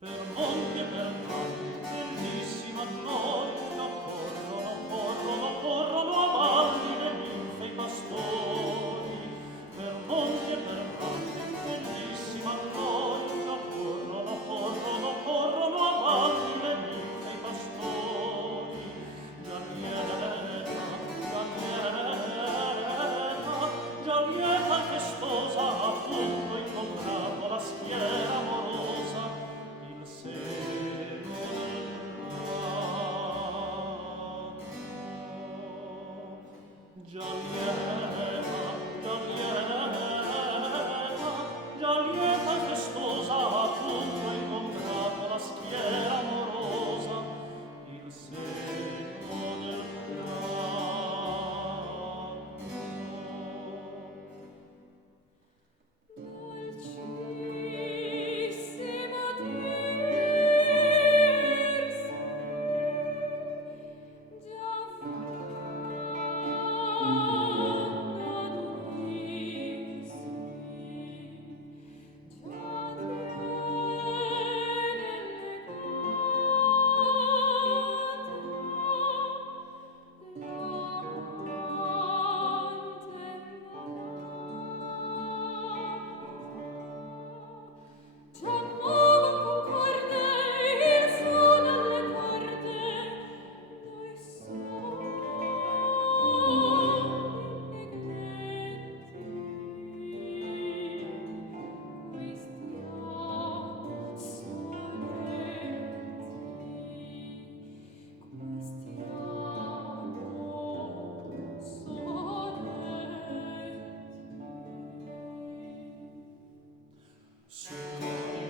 Per monti e per mari, bellissima gloria, corrono, corrono, corrono avanti le ninfe e i pastori. Per monti e per mari, bellissima gloria, corrono, corrono, corrono avanti le ninfe e i pastori. Già lieta e festosa, a punto incontrato la schiera amorosa, il seno del prato. Già lieta e festosa, a punto incontrato la schiera amorosa, il seno del prato. Dolcissimo dirsi, già fanno d'unirsi, già tiene Già muovo concorde il su dalle corde dai soli negletti. Quistiamo soletti. Sul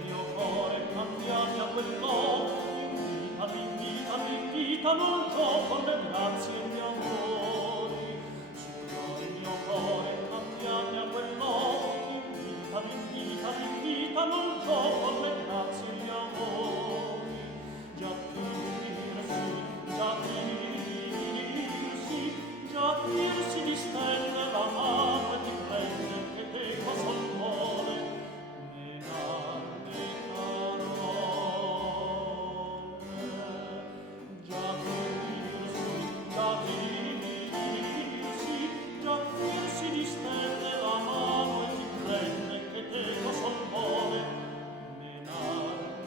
mio cuore cambiami a quell'occhio, invitami, invita, non gioco le grazie e gli amori. Sul mio cuore cambiami a quell'occhio, invitami, invita, non gioco le grazie e gli amori. Già dirsi di stelle la mano e ti prende che te cosa vuole. Menar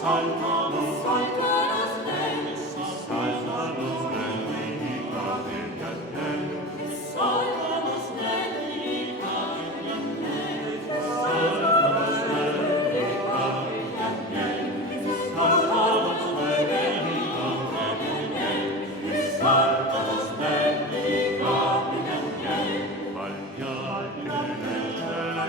saltano snelli, saltano snelli i carri agnelli saltano snelli i carri agnelli, saltano snelli i carri agnelli saltano snelli i carri agnelli saltano snelli i carri agnelli bagliati nel cielo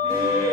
e